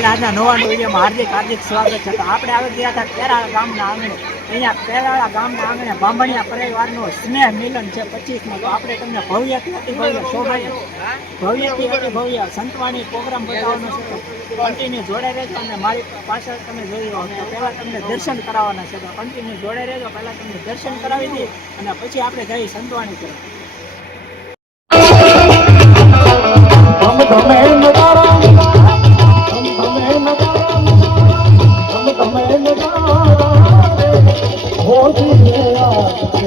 આપણે આજના નવા વિડીયોમાં હાર્દિક હાર્દિક સ્વાગત છે. તો આપણે આવી ગયા હતા કેરાળા ગામના આંગણે. અહીંયા કેરાળા ગામના આંગણે બાંભણિયા પરિવારનો સ્નેહ મિલન છે પચીસમાં. તો આપણે તમને ભવ્યથી અતિ ભવ્ય શોભાય ભવ્યથી અતિ ભવ્ય સંતવાણી પ્રોગ્રામ બતાવવાનો છે. કન્ટિન્યુ જોડે રહેજો અને મારી પાછળ તમે જોઈ રહ્યો તો પહેલાં તમને દર્શન કરાવવાના છે. તો કન્ટિન્યુ જોડે રહેજો. પહેલાં તમને દર્શન કરાવી દઈએ અને પછી આપણે જઈએ સંતવાણી તરફ हम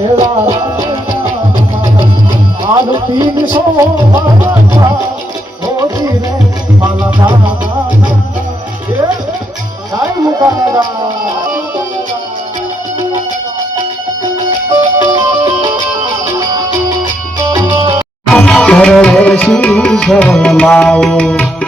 મેળા આલતી વિશો હોતી રે માલા દાદા જય મુકાદા સરળ સુર શરણ માઓ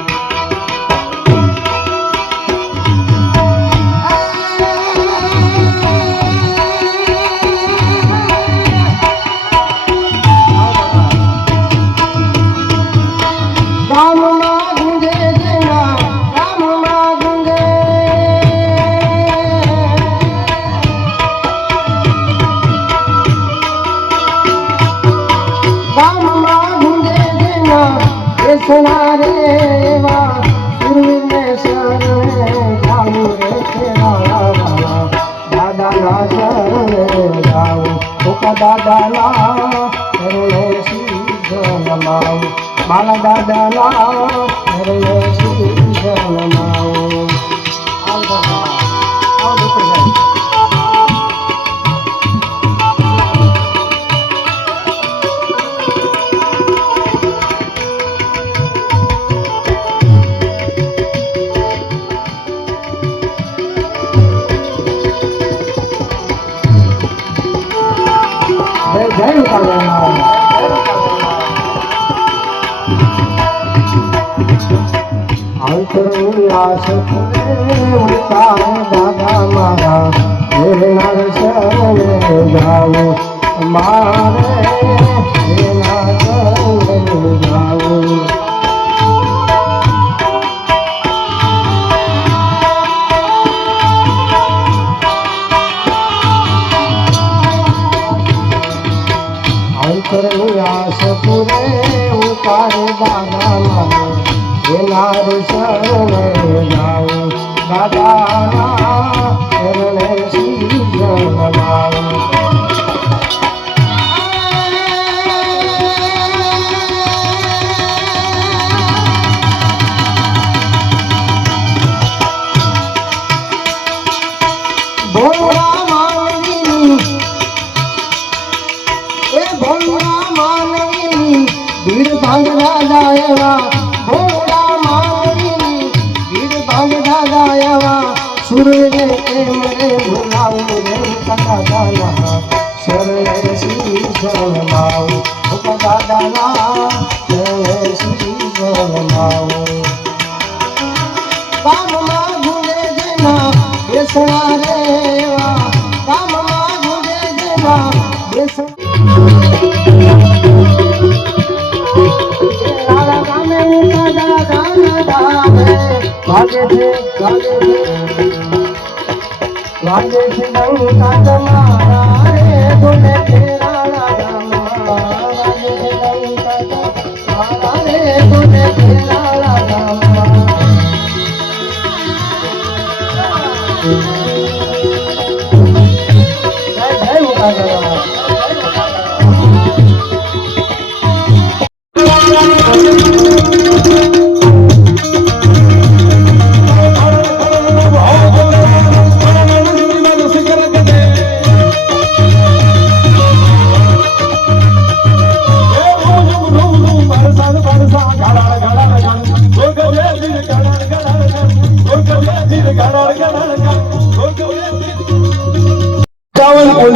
Oh. ભોળા માનવીની ભીડ ભાંગના દાયવા ભોળા ભૂલાવું રે કદા દાના શરણે શ્રી શરણાવું કદા દાના શરણે શ્રી શરણાવું ગામમાં ગુંજે જેના બેસણા રેવા ગામમાં ગુંજે જેના બેસણા ગાના વાગે છે વાગે છે రాజేష్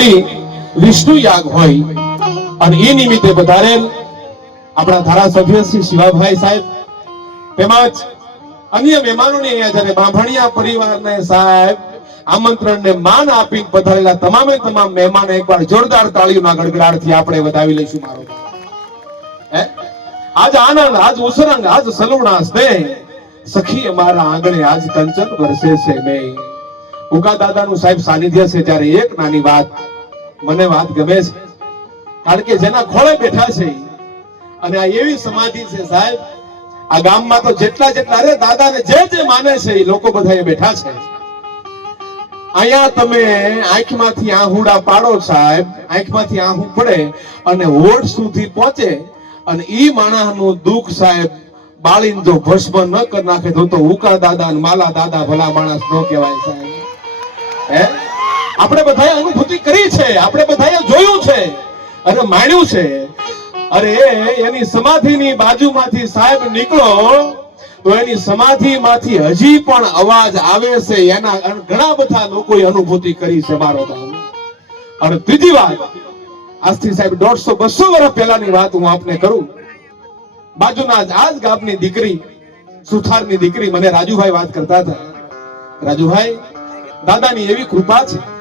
એકાવન વિષ્ણુ યાગ હોય. અને એ નિમિત્તે વધારેલ આપણા ધારાસભ્ય શ્રી શિવાભાઈ સાહેબ તેમજ અન્ય મહેમાનોને અહીંયા જ્યારે બાંભણિયા પરિવારને સાહેબ આમંત્રણને માન આપી પધારેલા તમામે તમામ મહેમાન એકવાર જોરદાર તાળીઓના ગડગડાટથી આપણે વધાવી લઈશું મારો. આજ આનંદ, આજ ઉસરંગ, આજ સલુણા સ્નેહ સખી અમારા આંગણે આજ કંચન વરસે છે મેં ઉગા દાદાનું સાહેબ સાનિધ્ય છે ત્યારે એક નાની વાત મને વાત ગમે છે. કારણ કે જેના ખોળે બેઠા છે અને આ એવી સમાધિ છે સાહેબ, આ ગામમાં તો જેટલા જેટલા, અરે દાદાને જે જે માને છે એ લોકો બધા એ બેઠા છે. અહીંયા તમે આંખમાંથી આહુડા પાડો સાહેબ, આંખમાંથી આહુ પડે અને હોઠ સુધી પહોંચે અને ઈ માણસનું દુઃખ સાહેબ, બાળીને જો ભસ્મ ન કરી નાખે તો ઉકા દાદા માલા દાદા ભલા માણસ ન કહેવાય સાહેબ. હે? આપણે બધાએ અનુભૂતિ કરી છે, આપણે બધાએ જોયું છે, અને માણ્યું છે. અરે, એની સમાધિની બાજુમાંથી સાહેબ નીકળો, તો એની સમાધિમાંથી હજી પણ અવાજ આવે છે. એના ઘણા બધા લોકોએ અનુભૂતિ કરી છે મારો અને ત્રીજી વાત, આજથી સાહેબ દોઢસો બસો વર્ષ પહેલાની વાત હું આપને કરું. બાજુના જ આ જ ગામની દીકરી, સુથારની દીકરી મને રાજુભાઈ વાત કરતા હતા. રાજુભાઈ, દાદાની એવી કૃપા છે.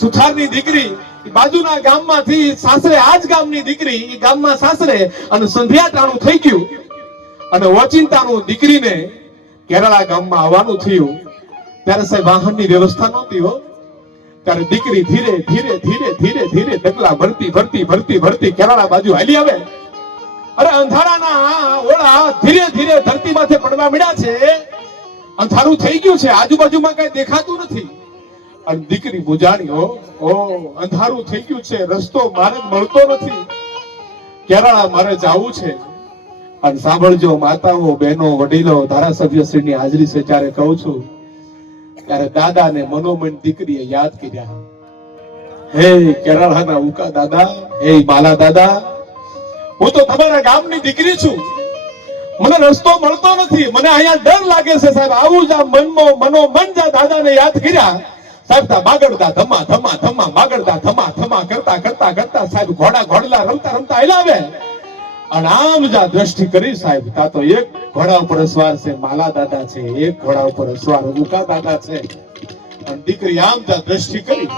સુથારની દીકરી બાજુના ગામમાંથી સાસરે, આ ગામની દીકરી એ ગામમાં સાસરે અને સંધ્યાટાણું થઈ ગયું. અને ઓચિંતાનું દીકરીને કેરળા ગામમાં આવવાનું થયું. ત્યારે સાહેબ વાહનની વ્યવસ્થા નહોતી હો. ત્યારે દીકરી ધીરે ધીરે ધીરે ધીરે ધીરે ડગલા ભરતી ભરતી ભરતી ભરતી કેરળા બાજુ હાલી આવે. અરે અંધારાના ઓળા ધીરે ધીરે ધરતી માથે પડવા મળ્યા છે. અંધારું થઈ ગયું છે. આજુબાજુમાં કઈ દેખાતું નથી. અને દીકરી બુજાણી ઓ, અંધારું થઈ ગયું છે, રસ્તો મારે મળતો નથી. કેરાળા મારે જવું છે. અને સાંભળજો, માતાઓ, બહેનો, વડીલો ધારાસભ્યશ્રીની હાજરી છે ત્યારે કહું છું, ત્યારે દાદાને મનોમન દીકરીએ યાદ કર્યા. હે કેરાળાના ઉકા દાદા, હે માલા દાદા, હું તો તમારા ગામની દીકરી છું. મને રસ્તો મળતો નથી. મને અહીંયા ડર લાગે છે સાહેબ. આવું જા મનમાં મનો મન જા દાદાને યાદ કર્યા સાહેબ તા બાગડતા ધમા ધમા ધમા, બાગડતા, ધમા ધમા કરતા કરતા કરતા સાહેબ ઘોડા, ઘોડલા રમતા રમતા હિલાવે અને આમ જા દ્રષ્ટિ કરી સાહેબ, તા તો એક ઘોડા ઉપર સવાર છે, માલા દાદા છે, એક ઘોડા ઉપર સવાર ઉકા દાદા છે. અને દીકરી આમ જા દ્રષ્ટિ કરી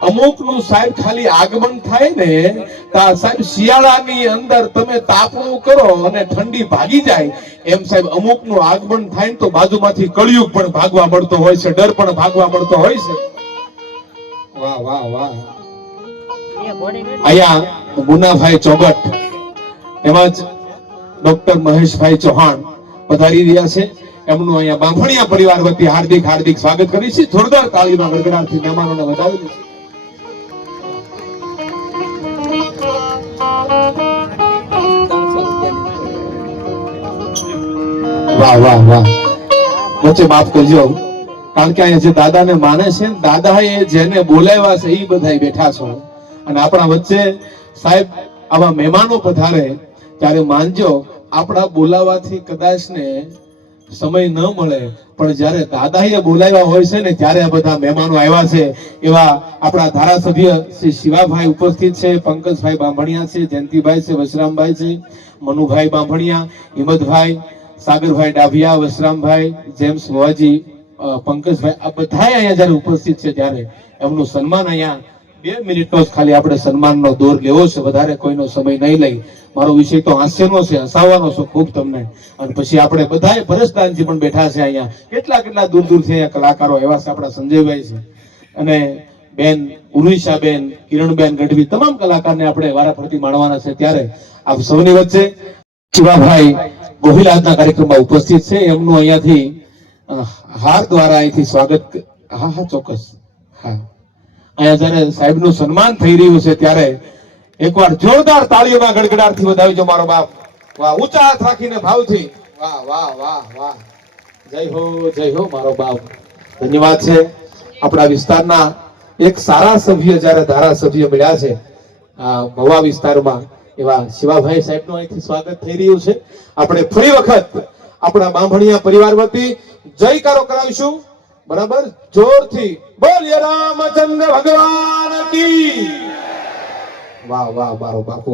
અમુકનું સાહેબ ખાલી આગમન થાય ને સાહેબ શિયાળાની અંદર તમે તાપણું કરો અને ઠંડી ભાગી જાય. એમ સાહેબ અમુકનું આગમન થાય ને તો બાજુમાંથી કળિયુગ પણ ભાગવા મળતો હોય છે, ડર પણ ભાગવા મળતો હોય છે. વાહ વાહ વાહ. અહીંયા ગુનાભાઈ ચોગટ, તેમજ ડોક્ટર મહેશભાઈ ચૌહાણ પધારી રહ્યા છે. એમનું અહીંયા બાંભણિયા પરિવાર વતી હાર્દિક હાર્દિક સ્વાગત કરી છે જોરદાર તાળીમાં ગડગડાટથી મહેમાનોને વધાવી છે વાહ વાહ વાહ. વચ્ચે માફ કરજો. કારણ કે અહીંયા જે દાદાને માને છે દાદા એ જેને બોલાવ્યા છે એ બધા બેઠા છો. અને આપણા વચ્ચે સાહેબ, આવા મહેમાનો પધારે, ત્યારે માનજો, આપણા બોલાવાથી કદાચ ને સમય ન મળે, પણ જ્યારે દાદાએ બોલાવ્યા હોય છે ને, ત્યારે આ બધા મહેમાનો આવ્યા છે. એવા આપણા ધારાસભ્ય શ્રી શિવાભાઈ ઉપસ્થિત છે, પંકજભાઈ બાંભણિયા છે, જયંતિભાઈ છે, વશરામભાઈ છે, મનુભાઈ બાંભણિયા, હિંમતભાઈ સાગરભાઈ ડાભિયા, વસરામભાઈ, જેમ્સ મોવાજી પંકજભાઈ, આ બધા અહીંયા જ્યારે ઉપસ્થિત છે ત્યારે એમનું સન્માન અહીંયા બે મિનિટનો જ ખાલી આપણે સન્માનનો દોર લેવો છે, વધારે કોઈનો સમય નહીં લઈ. મારો વિષય તો હાસ્યનો છે, હસાવવાનો છે ખૂબ તમને. અને પછી આપણે બધાએ ભરસદાનજી પણ બેઠા છે અહીંયા. કેટલા કેટલા દૂર દૂરથી અહીંયા કલાકારો એવા છે આપણા સંજયભાઈ છે. અને બેન ઉર્વિશાબેન કિરણબેન ગઢવી, તમામ કલાકારને આપણે વારાફરતી માણવાના છે ત્યારે આપ સૌની વચ્ચે. શિવાભાઈ ગોહિલ આજના કાર્યક્રમમાં ઉપસ્થિત છે. એમનું અહીંયાથી હાર દ્વારા અહીંથી સ્વાગત હા હા, ચોક્કસ. હા. અહીંયા જ્યારે સાહેબનું સન્માન થઈ રહ્યું છે ત્યારે એકવાર જોરદાર તાળીઓના ગડગડાટથી વધાવીજો મારો બાપ. વાહ, ઊંચા હાથ રાખીને ભાવથી. વાહ વાહ વાહ વાહ. જય હો જય હો, મારો બાપ. ધન્યવાદ છે. આપણા વિસ્તારના એક સારા સભ્ય જ્યારે ધારાસભ્ય મળ્યા છે, આ મવા વિસ્તારમાં એવા શિવાભાઈ સાહેબનું અહીંથી સ્વાગત થઈ રહ્યું છે. આપણે ફરી વખત આપણા બાંભણિયા પરિવાર વતી જયકારો કરાવીશું. બરાબર? જોરથી બોલીએ, રામચંદ્ર ભગવાન કી વાહ વાહ, મારો બાપુ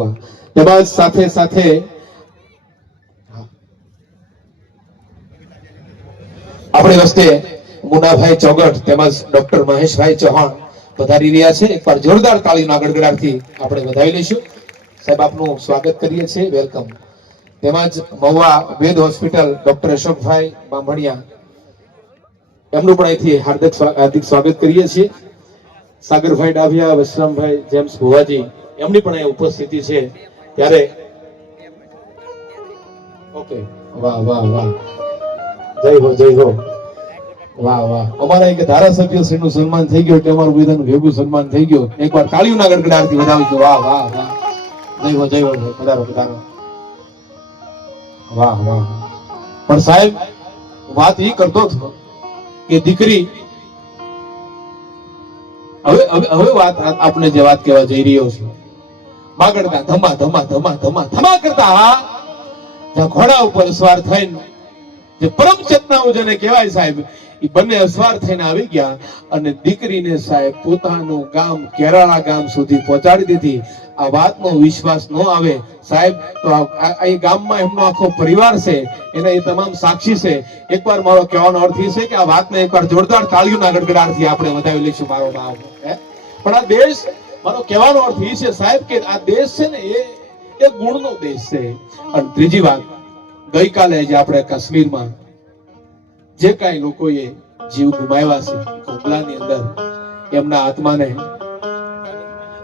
તેમજ સાથે સાથે. આપણી વચ્ચે મુનાભાઈ ચોગટ તેમજ ડોક્ટર મહેશભાઈ ચૌહાણ પધારી રહ્યા છે. એકવાર જોરદાર તાળીના ગડગડાટથી આપણે વધાવી લઈશું. સાહેબ, આપનું સ્વાગત કરીએ છીએ. વેલકમ તેમજ મહુવા વેદ હોસ્પિટલ ડોક્ટર અશોકભાઈ બામણિયા. એમનું પણ અહીંથી હાર્દિક હાર્દિક સ્વાગત કરીએ છીએ. સાગરભાઈ ડાભિયા, વશરામભાઈ જેમ્સ ભુવાજી, એમની પણ અહીં ઉપસ્થિતિ છે. ત્યારે ઓકે. વાહ વાહ વાહ. જય હો જય હો. વાહ વાહ. અમારા એક ધારાસભ્ય શ્રીનું સન્માન થઈ ગયું એટલે અમારું ભેગું સન્માન થઈ ગયું. એકવાર તાળીઓના ગડગડાટથી વધાવીશું વાહ વાહ વાહ. જય હો પધારો પધારો વાહ વાહ પણ સાહેબ, વાત એ કરતો હતો કે દીકરી, હવે હવે હવે વાત આપણે જે વાત કહેવા જઈ રહ્યો છું. બાગડતા ધમા ધમા ધમા ધમા ધમા કરતા હા. જ્યાં ઘોડા ઉપર સવાર થઈને, જે પરમ ચેતનાઓ જેને કહેવાય સાહેબ એ બંને અસવાર થઈને આવી ગયા અને દીકરીને સાહેબ પોતાનું ગામ કેરાળા ગામ સુધી પહોંચાડી દીધી. આ વાતનો વિશ્વાસ ન આવે, સાહેબ, તો એ ગામમાં એમનો આખો પરિવાર છે, એના એ તમામ સાક્ષી છે. એકવાર મારો કહેવાનો અર્થ એ છે કે આ વાતને એકવાર જોરદાર તાળીઓના ગડગડાટથી આપણે વધાવી લઈશું મારો ભાવ પણ આ દેશ, મારો કહેવાનો અર્થ એ છે, સાહેબ, કે આ દેશ છે ને એ એ ગુણનો દેશ છે. અને ત્રીજી વાત, ગઈકાલે જે આપણે કાશ્મીરમાં જે કાંઈ લોકોએ જીવ ગુમાવ્યા છે, કોબલાની અંદર, એમના આત્માને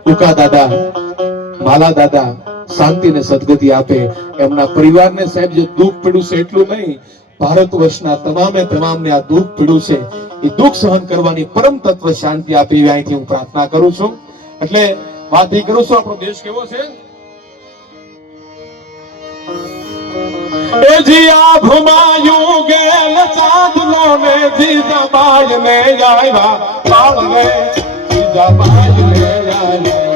ટૂંકા દાદા, માલા દાદા શાંતિ ને સદગતિ આપે. એમના પરિવારને સાહેબ, જે દુઃખ પીડ્યું છે એટલું નહીં, ભારત વર્ષના તમામે તમામને આ દુઃખ પીડ્યું છે. એ દુઃખ સહન કરવાની પરમ તત્વ શાંતિ આપે એવી અહીંથી હું પ્રાર્થના કરું છું. એટલે વાત એ કરું છું, આપણો દેશ કેવો છે? એ જીયા ભુમાયું ગેલ ચાંદલો ને જીજા બાય ને જાયવા પાળ ને જીજા બાય ને આવ્યા બાપો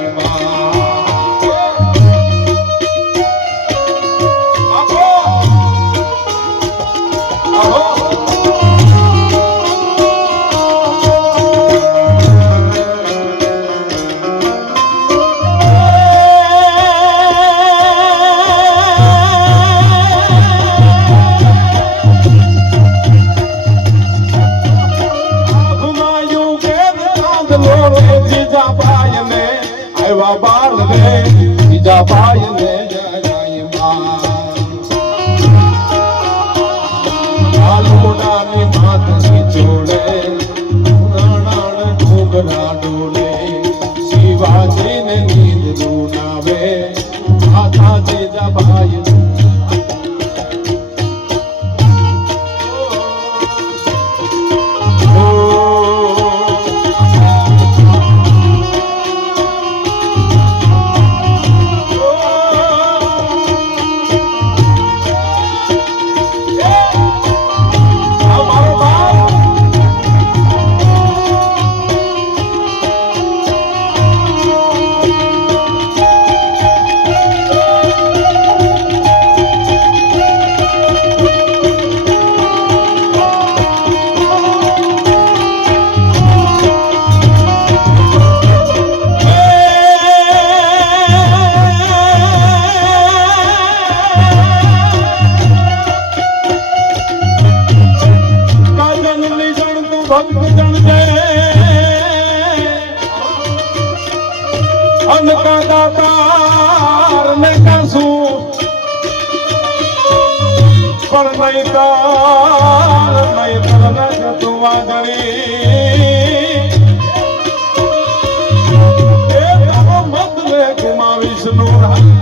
એ તારો મત ને ગુમાવીશનું રાહ.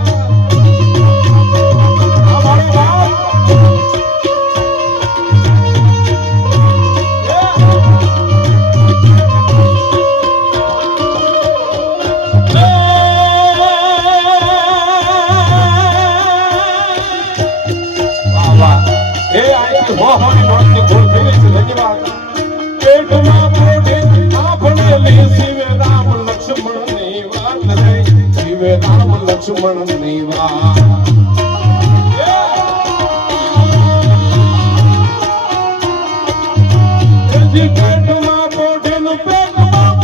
શિવે નિવા પેટમાં પ્રોટીન, પેટમાં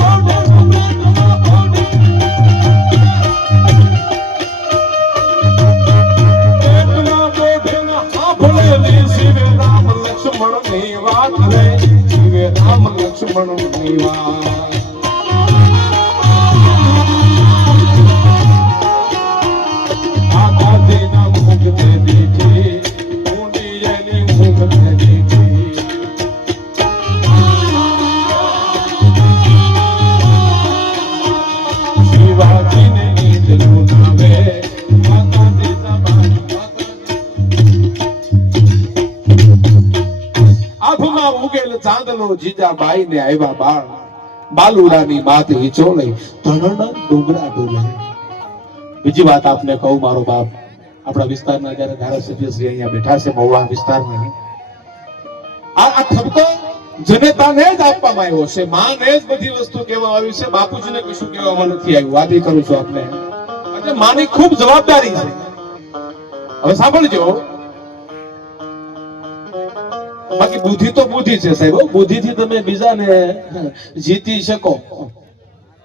શિવે રામ લક્ષ્મણની વાત. બીજી વાત આપને કહું મારો બાપ. આપણા વિસ્તારના જયારે ધારાસભ્ય શ્રી અહીંયા બેઠા છે, મહુવા વિસ્તારમાં આ ઠપકો જનતાને જ આપવામાં આવ્યો છે, માને જ બધી વસ્તુ કહેવામાં આવી છે. બાપુજીને કશું કહેવામાં નથી આવ્યું. વાત કરું છું આપને. એટલે માની ખૂબ જવાબદારી છે. હવે સાંભળજો. બાકી બુદ્ધિ તો બુદ્ધિ છે સાહેબ બુદ્ધિ થી તમે બીજાને જીતી શકો.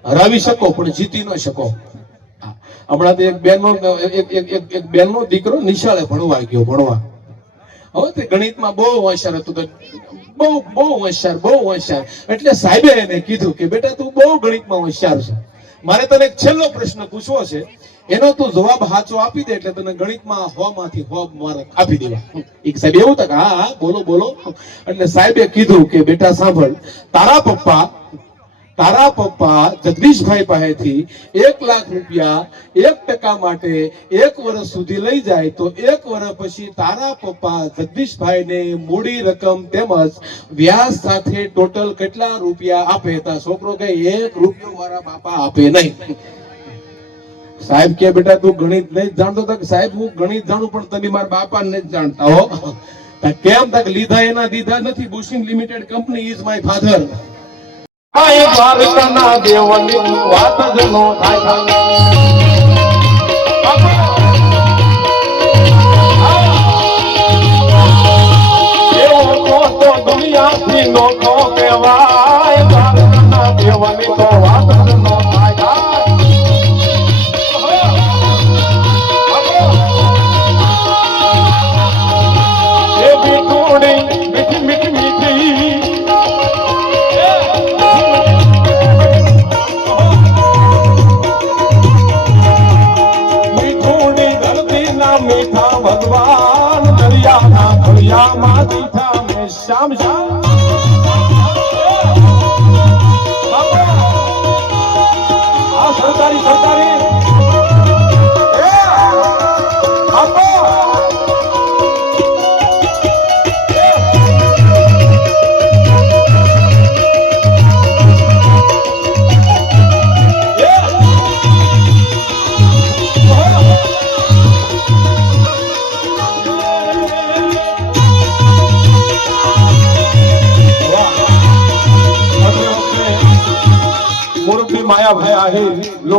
હરાવી શકો, પણ જીતી ન શકો. હમણાં તો એક બેનનો, એક એક બેનનો દીકરો નિશાળે ભણવા ગયો, ભણવા. હવે તે ગણિતમાં બહુ હોશિયાર હતું બહુ બહુ હોશિયાર બહુ હોશિયાર. એટલે સાહેબે એને કીધું કે, બેટા, તું બહુ ગણિતમાં હોશિયાર છે. મારે તને એક છેલ્લો પ્રશ્ન પૂછવો છે. એનો તું જવાબ સાચો આપી દે એટલે તને ગણિતમાં હો માંથી હો માર્ક આપી દેવા. એક સાહેબ એવું તક હા હા, બોલો બોલો. એટલે સાહેબે કીધું કે, બેટા, સાંભળ, તારા પપ્પા તારા પપ્પા જગદીશભાઈ પાસેથી એક લાખ રૂપિયા એક ટકા માટે એક વર્ષ સુધી લઈ જાય તો એક વર્ષ પછી તારા પપ્પા જગદીશભાઈને મૂડી રકમ તેમજ વ્યાજ સાથે ટોટલ કેટલા રૂપિયા આપે તા? છોકરો કે એક રૂપિયો મારા બાપા આપે નહીં. સાહેબ કે, બેટા, તું ગણિત નહીં જાણતો તો. સાહેબ, હું ગણિત જાણું, પણ તમે મારા બાપા નથી જાણતા હો. કેમ તક લીધા એના દીધા નથી. Bushing limited company is my father. આ દ્વારકાના દેવની વાત જ નો થાય.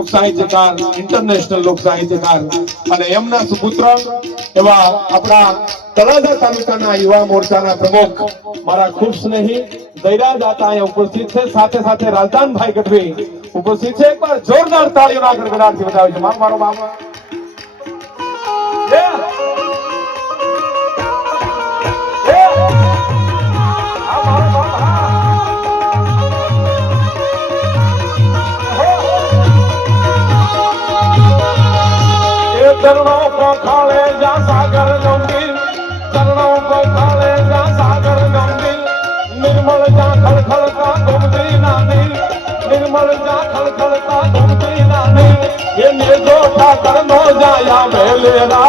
લોક સાહિત્યકાર ઇન્ટરનેશનલ લોક સાહિત્યકાર અને એમના સુપુત્ર એવા આપણા તળાજા તાલુકાના યુવા મોરચાના પ્રમુખ મારા ખૂબ સ્નેહી દૈરા દાતા અહીંયા ઉપસ્થિત છે. સાથે સાથે રાજદાનભાઈ ગઢવી ઉપસ્થિત છે. એકવાર જોરદાર તાળીઓના ગડગડાટથી બતાવે છે. મારો મારો બાબા ચરણો ખાલે જા સાગર ગંભીર. ચરણો ખાલે જા સાગર ગંભીર. નિર્મળ જા ખળખળતા ગોમતી નાની. નિર્મળ જા ખળખળતા ગોમતી નાની. એ નિર્દો ઠાકર નો જાયા મેલેરા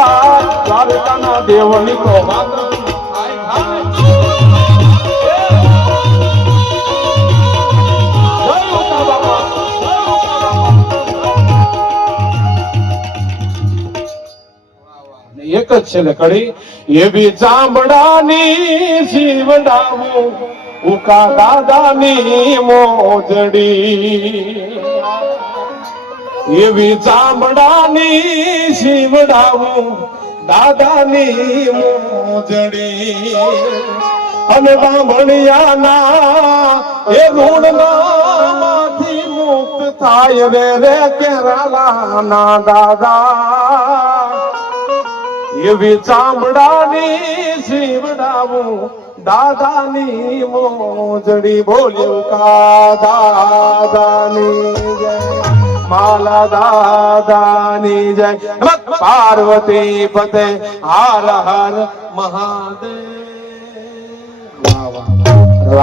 અને એક જ છે લે કડી એવી ચામડાની જીવડાવું ઉકા દાદાની મોજડી. એવી ચામડાની જીવડાવું દાદાની મોજડી. અને બામણિયાના એ ઋણમાંથી મુક્ત થાય રે રે કેરાલાના દાદા. એવી ચામડાની શિવડાવું દાદાની મોજડી બોલ્યું કા દાદાની જય, માલા દાદાની જય. પાર્વતી પતે, હાર, હર, મહાદેવ.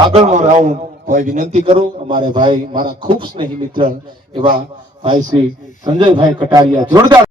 આગળનો રાઉન્ડ ભાઈ વિનંતી કરું, અમારે ભાઈ, મારા ખૂબ સ્નેહી મિત્ર એવા ભાઈ શ્રી સંજયભાઈ કટારિયા, જોરદાર